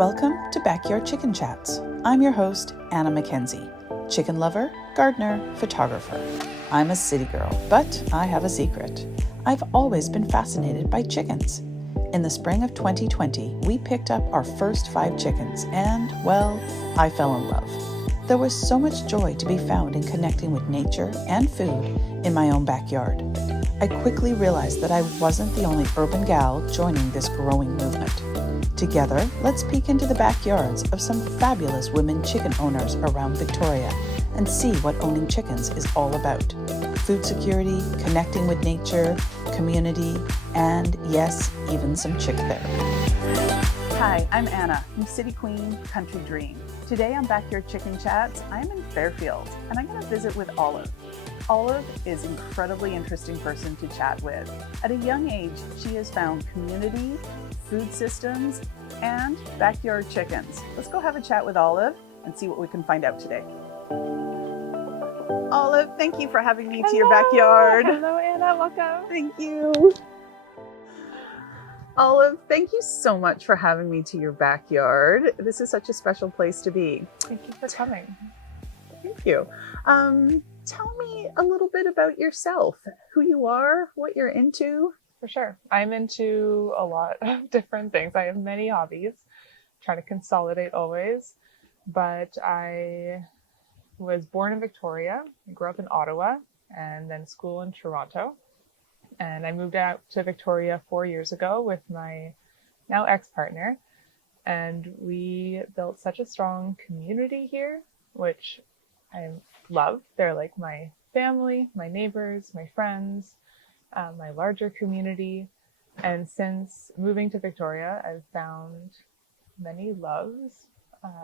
Welcome to Backyard Chicken Chats. I'm your host, Anna Mackenzie, chicken lover, gardener, photographer. I'm a city girl, but I have a secret. I've always been fascinated by chickens. In the spring of 2020, we picked up our first 5 chickens and, well, I fell in love. There was so much joy to be found in connecting with nature and food in my own backyard. I quickly realized that I wasn't the only urban gal joining this growing movement. Together, let's peek into the backyards of some fabulous women chicken owners around Victoria and see what owning chickens is all about. Food security, connecting with nature, community, and yes, even some chick therapy. Hi, I'm Anna from City Queen, Country Dream. Today on Backyard Chicken Chats, I'm in Fairfield and I'm going to visit with Olive. Olive is an incredibly interesting person to chat with. At a young age, she has found community, food systems, and backyard chickens. Let's go have a chat with Olive and see what we can find out today. Olive, thank you for having me to your backyard. Hello, Anna. Welcome. Thank you. Olive, thank you so much for having me to your backyard. This is such a special place to be. Thank you for coming. Thank you. Tell me a little bit about yourself, who you are, what you're into. For sure. I'm into a lot of different things. I have many hobbies, trying to consolidate always, but I was born in Victoria. I grew up in Ottawa and then school in Toronto. And I moved out to Victoria 4 years ago with my now ex-partner. And we built such a strong community here, which I love. They're like my family, my neighbors, my friends, my larger community. And since moving to Victoria, I've found many loves,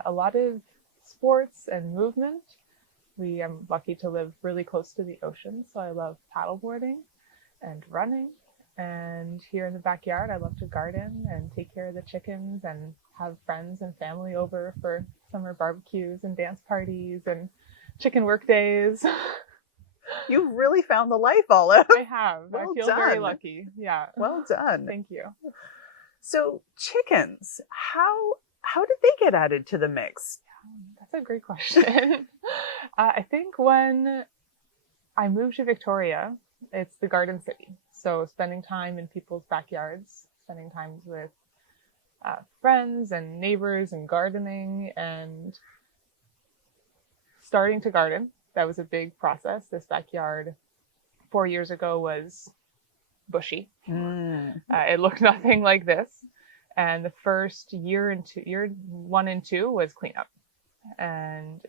a lot of sports and movement. I'm lucky to live really close to the ocean, so I love paddleboarding and running. And here in the backyard, I love to garden and take care of the chickens and have friends and family over for summer barbecues and dance parties and chicken work days. You've really found the life, Olive. I have. Well I feel done. very lucky. Yeah. Well done. Thank you. So chickens, how did they get added to the mix? That's a great question. I think when I moved to Victoria, it's the garden city. So spending time in people's backyards, spending time with friends and neighbors and gardening and starting to garden. That was a big process. This backyard 4 years ago was bushy. It looked nothing like this. And the first year 1 and 2 was cleanup. And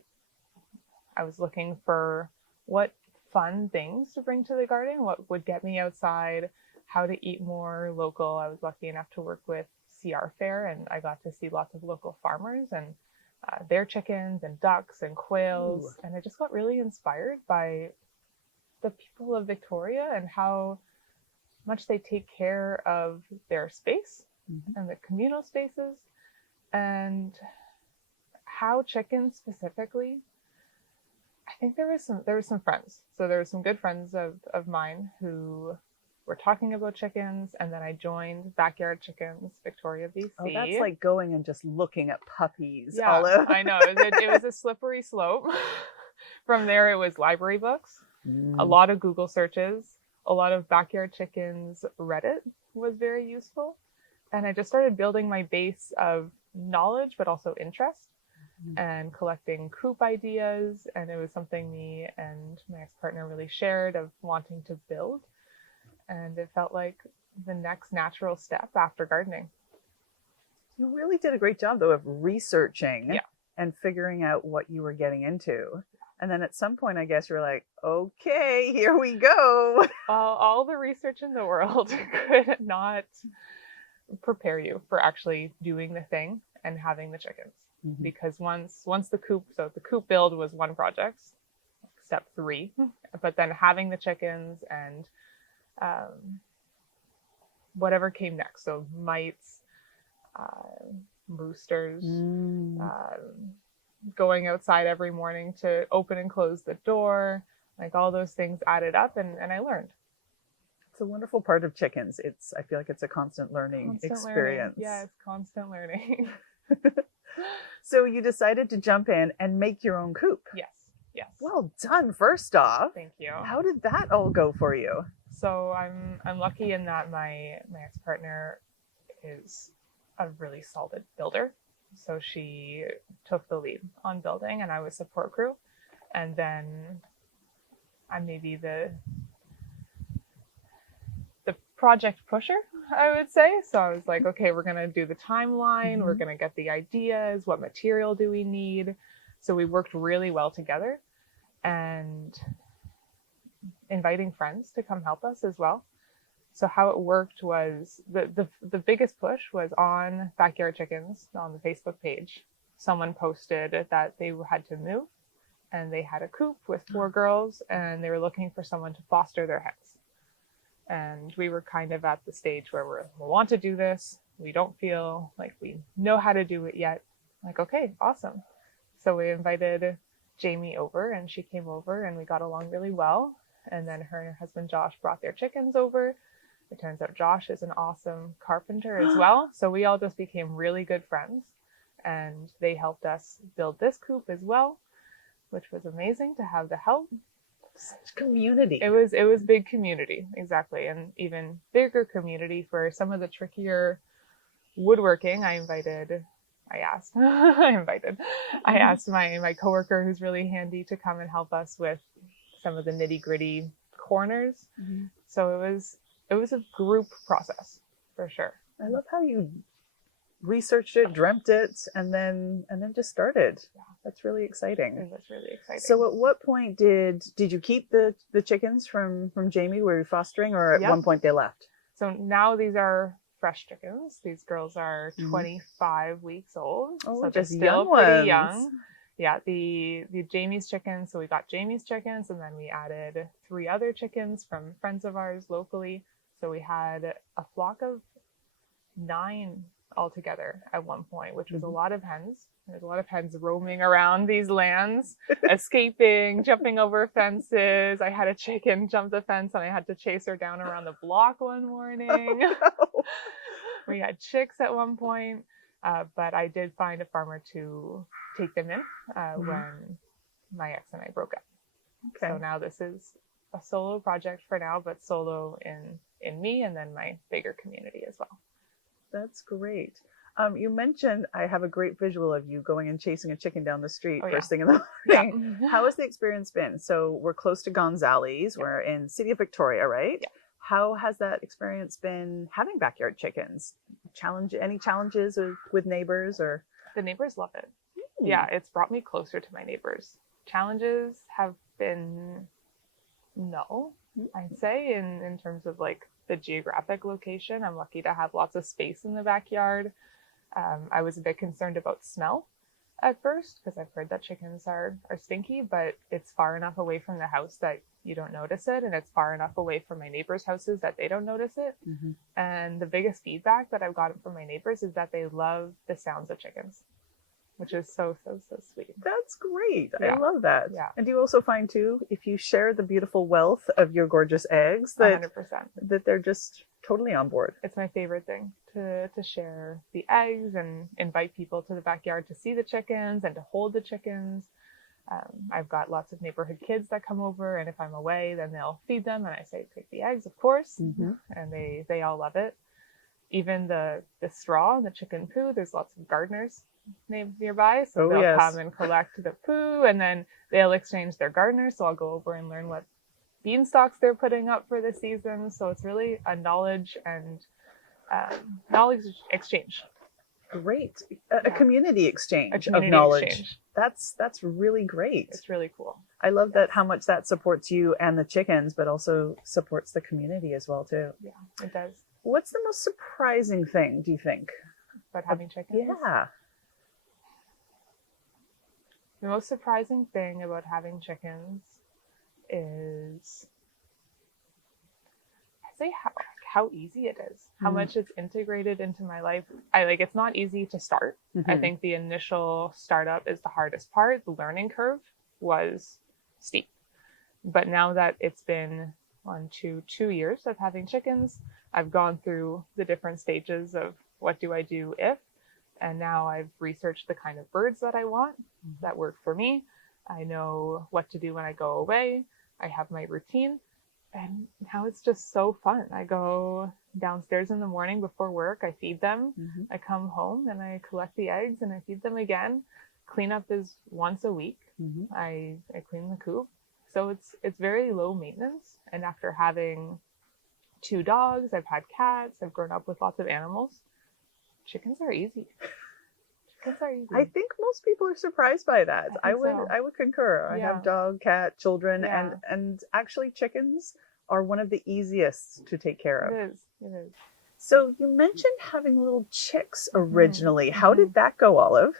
I was looking for what fun things to bring to the garden, what would get me outside, how to eat more local. I was lucky enough to work with CR Fair, and I got to see lots of local farmers and their chickens and ducks and quails. Ooh. And I just got really inspired by the people of Victoria and how much they take care of their space and the communal spaces, and how chickens specifically. I think there were some friends. So there were some good friends of mine who were talking about chickens, and then I joined Backyard Chickens Victoria, BC. Oh, that's like going and just looking at puppies, yeah, Olive. I know. It was a slippery slope. From there, it was library books, a lot of Google searches, a lot of Backyard Chickens Reddit was very useful. And I just started building my base of knowledge, but also interest, and collecting coop ideas. And it was something me and my ex-partner really shared of wanting to build. And it felt like the next natural step after gardening. You really did a great job, though, of researching and figuring out what you were getting into. And then at some point, I guess you're like, okay, here we go. All the research in the world could not prepare you for actually doing the thing and having the chickens. Because once the coop build was one project, step 3, but then having the chickens and whatever came next. So mites, roosters, going outside every morning to open and close the door, like all those things added up, and I learned. It's a wonderful part of chickens. I feel like it's a constant learning experience. Learning. Yeah, it's constant learning. So you decided to jump in and make your own coop. Yes. Yes. Well done, first off. Thank you. How did that all go for you? So I'm lucky in that my ex-partner is a really solid builder. So she took the lead on building and I was support crew. And then I'm maybe the project pusher, I would say. So I was like, okay, we're going to do the timeline. We're going to get the ideas. What material do we need? So we worked really well together and inviting friends to come help us as well. So how it worked was the biggest push was on Backyard Chickens on the Facebook page. Someone posted that they had to move and they had a coop with 4 girls and they were looking for someone to foster their hens. And we were kind of at the stage where we want to do this. We don't feel like we know how to do it yet. Like, okay, awesome. So we invited Jamie over and she came over and we got along really well. And then her and her husband Josh brought their chickens over. It turns out Josh is an awesome carpenter as well. So we all just became really good friends and they helped us build this coop as well, which was amazing to have the help. Such community. It was big community, exactly. And even bigger community for some of the trickier woodworking. I asked my coworker who's really handy to come and help us with some of the nitty gritty corners. So it was a group process for sure. I love how you researched it, dreamt it, and then just started. Yeah. That's really exciting. It was really exciting. So at what point did you keep the chickens from Jamie? Were you fostering, or at one point they left? So now these are fresh chickens. These girls are 25 weeks old. Oh, so just they're still still pretty ones. young. Yeah, the Jamie's chickens. So we got Jamie's chickens and then we added 3 other chickens from friends of ours locally. So we had a flock of 9 altogether at one point, which was a lot of hens. There's a lot of hens roaming around these lands, escaping, jumping over fences. I had a chicken jump the fence and I had to chase her down around the block one morning. We had chicks at one point, but I did find a farmer to take them in when my ex and I broke up. Okay. So now this is a solo project for now, but solo in me and then my bigger community as well. That's great. You mentioned I have a great visual of you going and chasing a chicken down the street first thing in the morning. Yeah. How has the experience been? So we're close to Gonzales. Yeah. We're in City of Victoria, right? Yeah. How has that experience been having backyard chickens? Any challenges with neighbors or? The neighbors love it. Yeah, it's brought me closer to my neighbors. Challenges have been no, I'd say in terms of like the geographic location. I'm lucky to have lots of space in the backyard. I was a bit concerned about smell at first because I've heard that chickens are stinky, but it's far enough away from the house that you don't notice it, and it's far enough away from my neighbors' houses that they don't notice it. And the biggest feedback that I've gotten from my neighbors is that they love the sounds of chickens, which is so sweet. That's great. Yeah. I love that. Yeah. And do you also find too, if you share the beautiful wealth of your gorgeous eggs, that 100%. That they're just totally on board? It's my favorite thing to share the eggs and invite people to the backyard to see the chickens and to hold the chickens. I've got lots of neighborhood kids that come over, and if I'm away, then they'll feed them, and I say, take the eggs, of course, and they all love it. Even the straw and the chicken poo, there's lots of gardeners nearby, so they'll come and collect the poo, and then they'll exchange their gardeners, so I'll go over and learn what beanstalks they're putting up for the season. So it's really a knowledge and knowledge exchange. Great. A community exchange of knowledge. Exchange. That's really great. It's really cool. I love that, how much that supports you and the chickens, but also supports the community as well too. Yeah, it does. What's the most surprising thing, do you think, about having chickens? Yeah. The most surprising thing about having chickens is, I'd say how easy it is, how much it's integrated into my life. It's not easy to start. I think the initial startup is the hardest part. The learning curve was steep. But now that it's been on to 2 years of having chickens, I've gone through the different stages of what do I do if, And now I've researched the kind of birds that I want that work for me. I know what to do when I go away. I have my routine. And now it's just so fun. I go downstairs in the morning before work. I feed them. I come home and I collect the eggs and I feed them again. Cleanup is once a week. I clean the coop. So it's very low maintenance. And after having 2 dogs, I've had cats, I've grown up with lots of animals. Chickens are easy. Chickens are easy. I think most people are surprised by that. I would concur. I Yeah. have dog, cat, children, Yeah. and actually chickens are one of the easiest to take care of. It is. So you mentioned having little chicks originally. How did that go, Olive?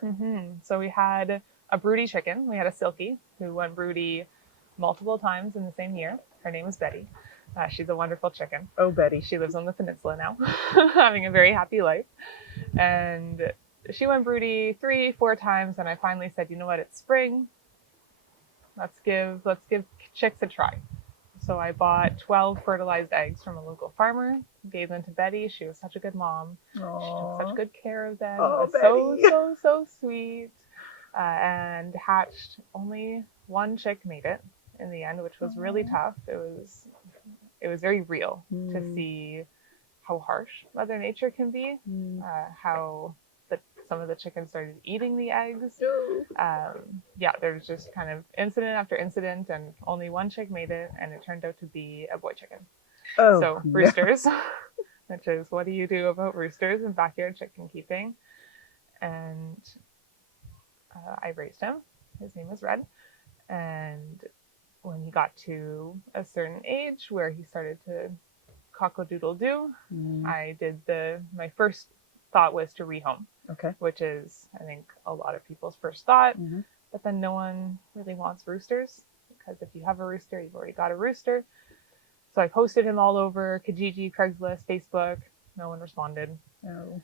So we had a broody chicken. We had a silkie who went broody multiple times in the same year. Her name is Betty. She's a wonderful chicken. Oh, Betty. She lives on the peninsula now, having a very happy life. And she went broody 3-4 times, and I finally said, you know what, it's spring. Let's give chicks a try. So I bought 12 fertilized eggs from a local farmer, gave them to Betty. She was such a good mom. Aww. She took such good care of them. Oh, it was Betty. so sweet. And hatched. Only 1 chick made it in the end, which was really tough. It was very real to see how harsh Mother Nature can be, how some of the chickens started eating the eggs. There was just kind of incident after incident, and only 1 chick made it, and it turned out to be a boy chicken. Oh, So roosters, which is, what do you do about roosters in backyard chicken keeping? And I raised him. His name was Red. And when he got to a certain age where he started to cock-a-doodle-doo, my first thought was to rehome. Okay. Which is, I think, a lot of people's first thought. But then no one really wants roosters, because if you have a rooster, you've already got a rooster. So I posted him all over Kijiji, Craigslist, Facebook. No one responded. Oh.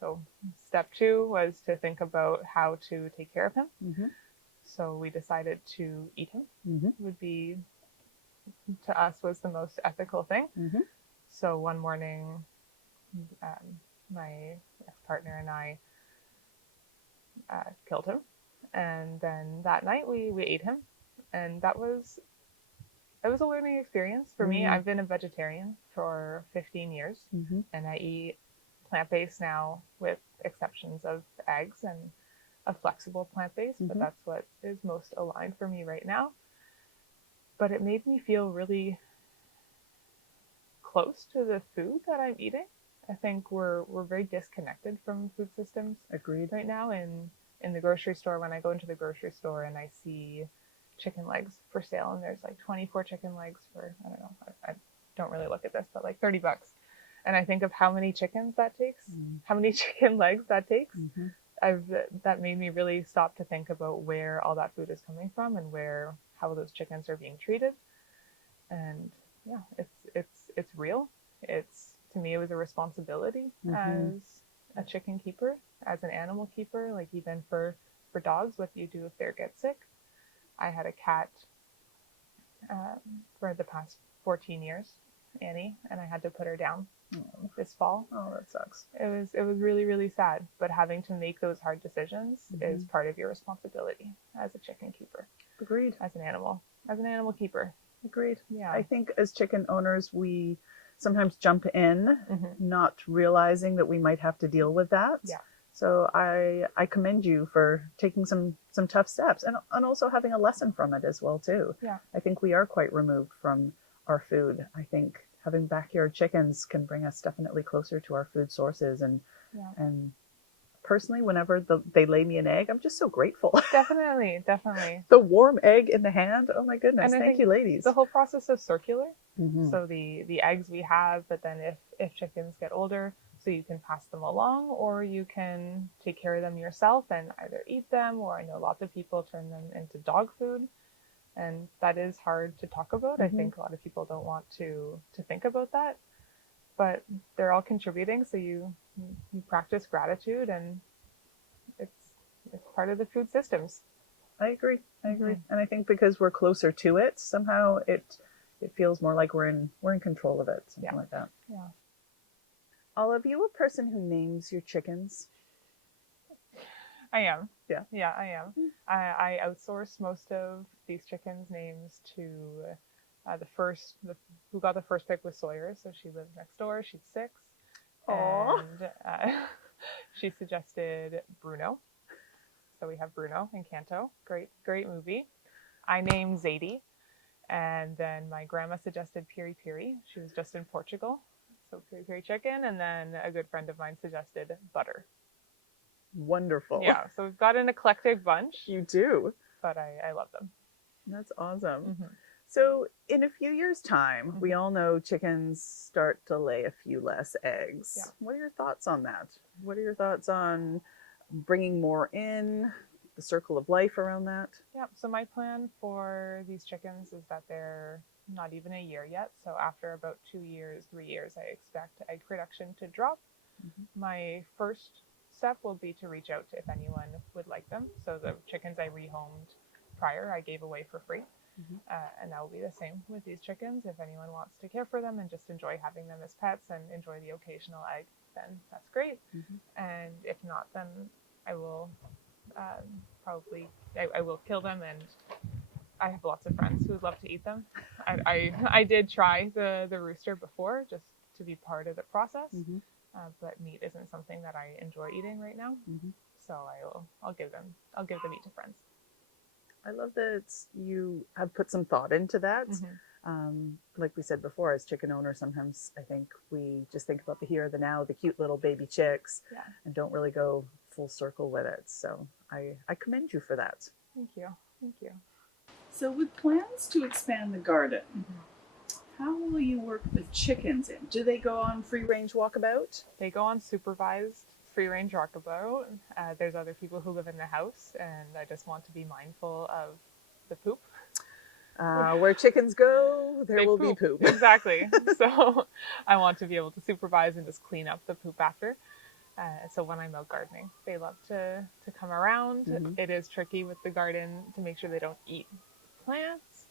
So step 2 was to think about how to take care of him. So we decided to eat him. Would be, to us, was the most ethical thing. So one morning, my ex-partner and I killed him, and then that night we ate him, and it was a learning experience for me. I've been a vegetarian for 15 years, and I eat plant-based now, with exceptions of eggs and a flexible plant-based, but that's what is most aligned for me right now. But it made me feel really close to the food that I'm eating. I think we're very disconnected from food systems. Agreed. Right now, in the grocery store, when I go into the grocery store and I see chicken legs for sale, and there's like 24 chicken legs for, I don't know, I don't really look at this, but like $30. And I think of how many chickens that takes, how many chicken legs that takes. That made me really stop to think about where all that food is coming from and how those chickens are being treated. And yeah, it's real. To me, it was a responsibility as a chicken keeper, as an animal keeper. Like, even for dogs, what do you do if they get sick? I had a cat for the past 14 years, Annie, and I had to put her down this fall. Oh, that sucks. It was really, really sad. But having to make those hard decisions is part of your responsibility as a chicken keeper. Agreed. As an animal keeper. Agreed. Yeah. I think as chicken owners, we sometimes jump in, not realizing that we might have to deal with that. Yeah. So I commend you for taking some tough steps, and also having a lesson from it as well too. Yeah. I think we are quite removed from our food. I think having backyard chickens can bring us definitely closer to our food sources, and personally, whenever they lay me an egg, I'm just so grateful. Definitely. The warm egg in the hand. Oh my goodness. And Thank you, ladies. The whole process is circular. So the eggs we have, but then if chickens get older, so you can pass them along, or you can take care of them yourself and either eat them, or I know lots of people turn them into dog food. And that is hard to talk about. I think a lot of people don't want to think about that, but they're all contributing. So you practice gratitude, and it's part of the food systems. I agree. And I think because we're closer to it, somehow it feels more like we're in control of it, something like that. Yeah. Olive, you a person who names your chickens? I am. Yeah. Yeah, I am. I outsource most of these chickens' names to who got the first pick was Sawyer, so she lives next door. She's 6. Aww. And she suggested Bruno. So we have Bruno and Canto. Great movie. I named Zadie. And then my grandma suggested Piri Piri. She was just in Portugal. So Piri Piri chicken. And then a good friend of mine suggested Butter. Wonderful. Yeah, so we've got an eclectic bunch. You do. But I love them. That's awesome. Mm-hmm. So in a few years' time, we all know chickens start to lay a few less eggs. Yeah. What are your thoughts on that? What are your thoughts on bringing more in, the circle of life around that? Yeah, so my plan for these chickens is that they're not even a year yet. So after about 2 years, 3 years, I expect egg production to drop. Mm-hmm. My first step will be to reach out to if anyone would like them. So the chickens I rehomed prior, I gave away for free. Mm-hmm. And that will be the same with these chickens. If anyone wants to care for them and just enjoy having them as pets and enjoy the occasional egg, then that's great. Mm-hmm. And if not, then I will I will kill them, and I have lots of friends who would love to eat them. I did try the rooster before just to be part of the process, mm-hmm. But meat isn't something that I enjoy eating right now. Mm-hmm. So I'll give them meat to friends. I love that you have put some thought into that. Mm-hmm. Like we said before, as chicken owners, sometimes I think we just think about the here, the now, the cute little baby chicks, and don't really go full circle with it. So I commend you for that. Thank you. So with plans to expand the garden, how will you work the chickens in? Do they go on free range walkabout? They go on supervised free range walkabout. There's other people who live in the house, and I just want to be mindful of the poop. Where chickens go, there will be poop. Exactly. So I want to be able to supervise and just clean up the poop after. So when I'm out gardening, they love to come around. Mm-hmm. It is tricky with the garden to make sure they don't eat plants.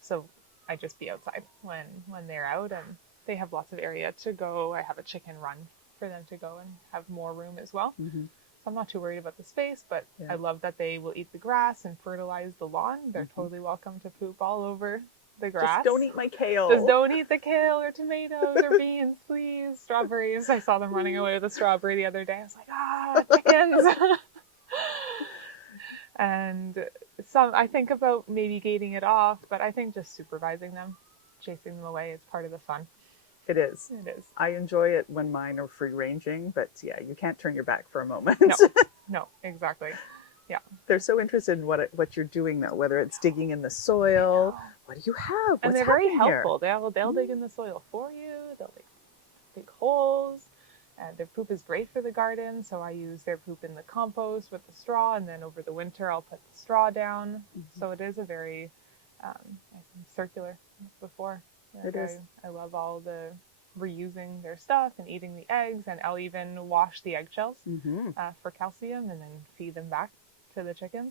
So I just be outside when they're out, and they have lots of area to go. I have a chicken run for them to go and have more room as well. Mm-hmm. So I'm not too worried about the space, but I love that they will eat the grass and fertilize the lawn. They're totally welcome to poop all over the grass. Just don't eat my kale. Just don't eat the kale or tomatoes or beans, please. Strawberries. I saw them running away with a strawberry the other day. I was like, chickens. And I think about maybe gating it off, but I think just supervising them, chasing them away is part of the fun. It is. It is. I enjoy it when mine are free ranging, but yeah, you can't turn your back for a moment. No, exactly. Yeah. They're so interested in what you're doing though, whether it's digging in the soil. What do you have? And they're very helpful. They'll dig in the soil for you. They'll dig holes. Their poop is great for the garden, so I use their poop in the compost with the straw, and then over the winter I'll put the straw down. Mm-hmm. So it is a very circular before. It is. I love all the reusing their stuff and eating the eggs, and I'll even wash the eggshells for calcium and then feed them back to the chickens.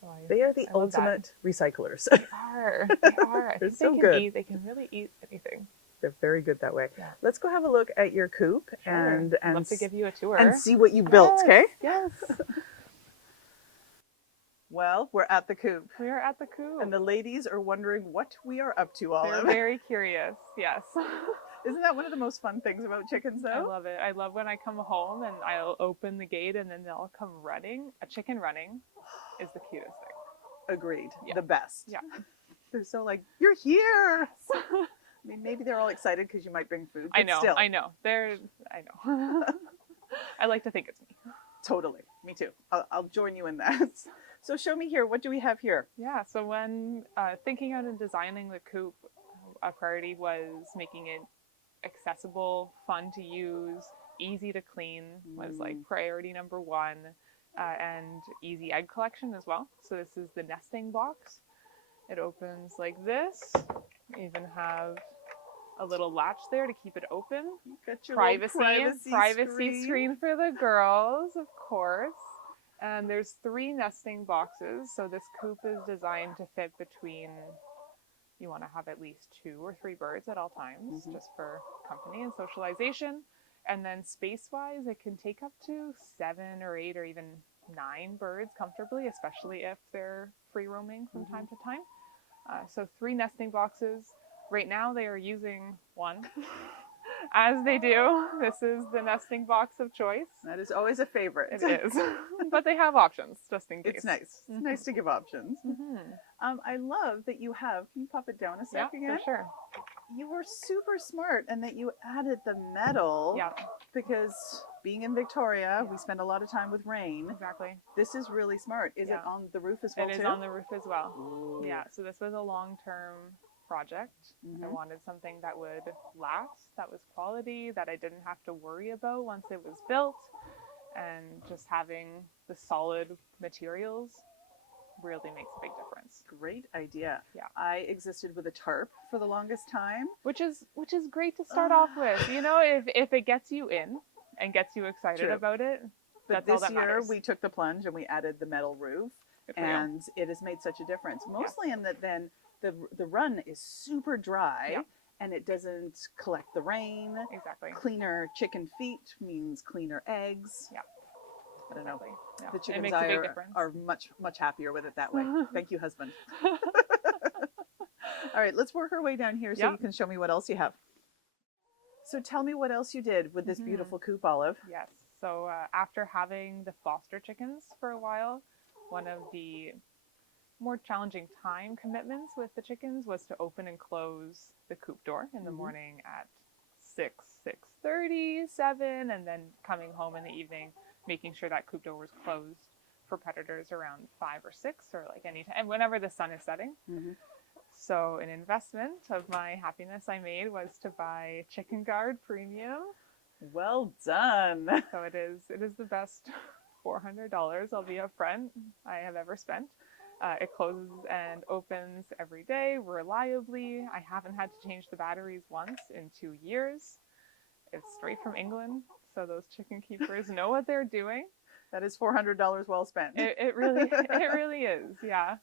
So they are the ultimate recyclers. They are. I They're think so they can good. They can really eat anything. They're very good that way. Yeah. Let's go have a look at your coop and I'd love to give you a tour and see what you built. Okay. Yes. Well, we're at the coop. We are at the coop. And the ladies are wondering what we are up to, Olive. They're very curious, yes. Isn't that one of the most fun things about chickens, though? I love it. I love when I come home and I'll open the gate and then they'll come running. A chicken running is the cutest thing. Agreed. Yeah. The best. Yeah. They're so like, you're here! I mean, maybe they're all excited because you might bring food, but still. I know. I know. I like to think it's me. Totally. Me too. I'll join you in that. So show me here. What do we have here? Yeah. So when thinking out and designing the coop, a priority was making it accessible, fun to use, easy to clean was like priority number 1, and easy egg collection as well. So this is the nesting box. It opens like this. You even have a little latch there to keep it open. You got your privacy screen for the girls, of course. And there's 3 nesting boxes. So this coop is designed to fit between You want to have at least 2 or 3 birds at all times, just for company and socialization. And then space-wise, it can take up to 7 or 8 or even 9 birds comfortably, especially if they're free roaming from time to time. So 3 nesting boxes. Right now they are using 1. As they do. This is the nesting box of choice. That is always a favorite. It is. But they have options, just in case. It's nice. It's nice to give options. I love that you have, can you pop it down a sec again? For sure. You were super smart and that you added the metal. Yeah. Because being in Victoria, we spend a lot of time with rain. Exactly. This is really smart. Is it on the roof as well, It too? is on the roof as well. Ooh. Yeah, so this was a long-term project. I wanted something that would last, that was quality, that I didn't have to worry about once it was built. And just having the solid materials really makes a big difference. Great idea. Yeah. I existed with a tarp for the longest time. Which is great to start off with. You know, if it gets you in and gets you excited about it, but that's all that this year matters. we took the plunge and we added the metal roof, and it has made such a difference. Mostly in that then the run is super dry and it doesn't collect the rain. Exactly. Cleaner chicken feet means cleaner eggs. Yeah. I don't know. Yeah. The chickens are much happier with it that way. Thank you, husband. All right, let's work our way down here so you can show me what else you have. So tell me what else you did with this beautiful coop, Olive. Yes. So after having the foster chickens for a while, one of the more challenging time commitments with the chickens was to open and close the coop door in the morning at 6, 6:30, 7, and then coming home in the evening, making sure that coop door was closed for predators around 5 or 6 or like any time, and whenever the sun is setting. So an investment of my happiness I made was to buy Chicken Guard Premium. Well done. So it is the best $400, I'll be upfront, I have ever spent. It closes and opens every day reliably. I haven't had to change the batteries once in 2 years. It's straight from England, so those chicken keepers know what they're doing. That is $400 well spent. It really is, yeah.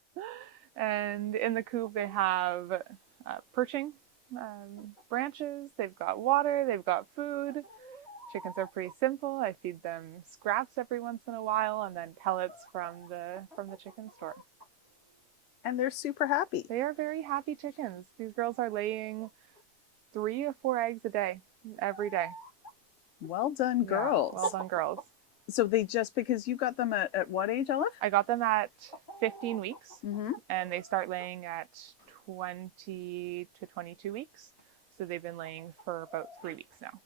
And in the coop they have perching branches, they've got water, they've got food. Chickens are pretty simple. I feed them scraps every once in a while and then pellets from the chicken store. And they're super happy. They are very happy chickens. These girls are laying 3 or 4 eggs a day, every day. Well done, girls. Yeah, well done, girls. So they just, because you got them at what age, Olive? I got them at 15 weeks, and they start laying at 20 to 22 weeks. So they've been laying for about 3 weeks now.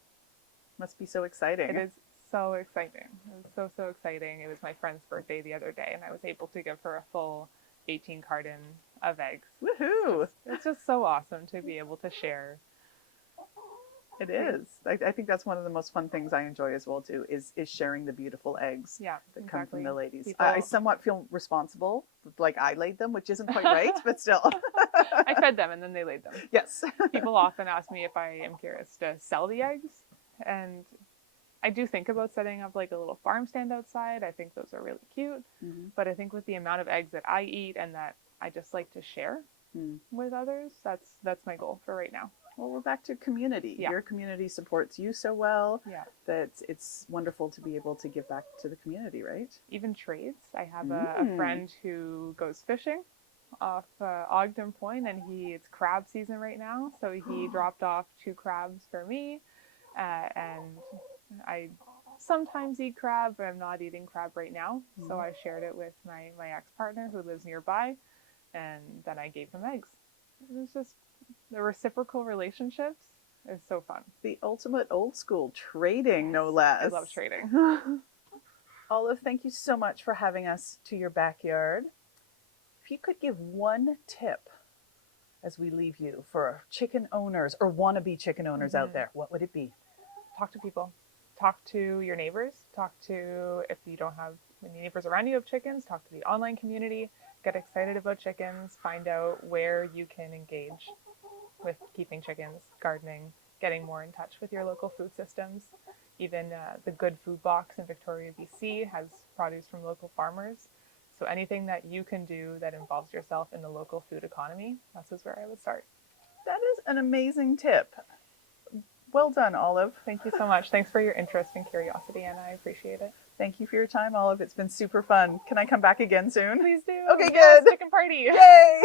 Must be so exciting. It is so exciting. It was so exciting. It was my friend's birthday the other day, and I was able to give her a full 18 carton of eggs. Woohoo! It's just so awesome to be able to share. It is. I think that's one of the most fun things I enjoy as well too, is sharing the beautiful eggs that come from the ladies. I somewhat feel responsible, like I laid them, which isn't quite right, but still. I fed them and then they laid them. Yes. People often ask me if I am curious to sell the eggs, and I do think about setting up like a little farm stand outside. I think those are really cute, but I think with the amount of eggs that I eat and that I just like to share with others, that's my goal for right now. Well, we're back to community. Yeah. Your community supports you so well that it's wonderful to be able to give back to the community, right? Even trades. I have a friend who goes fishing off Ogden Point, and it's crab season right now, so he dropped off 2 crabs for me, and I sometimes eat crab, but I'm not eating crab right now, so I shared it with my ex-partner who lives nearby, and then I gave him eggs. It was just the reciprocal relationships is so fun. The ultimate old school trading, no less. I love trading. Olive, thank you so much for having us to your backyard. If you could give one tip as we leave you for chicken owners or wannabe chicken owners out there, what would it be? Talk to people. Talk to your neighbors. Talk to, if you don't have any neighbors around you of chickens, talk to the online community. Get excited about chickens. Find out where you can engage with keeping chickens, gardening, getting more in touch with your local food systems. Even the Good Food Box in Victoria, BC has produce from local farmers. So anything that you can do that involves yourself in the local food economy, that's where I would start. That is an amazing tip. Well done, Olive. Thank you so much. Thanks for your interest and curiosity, Anna. I appreciate it. Thank you for your time, Olive. It's been super fun. Can I come back again soon? Please do. Okay, yes, good. Chicken party. Yay!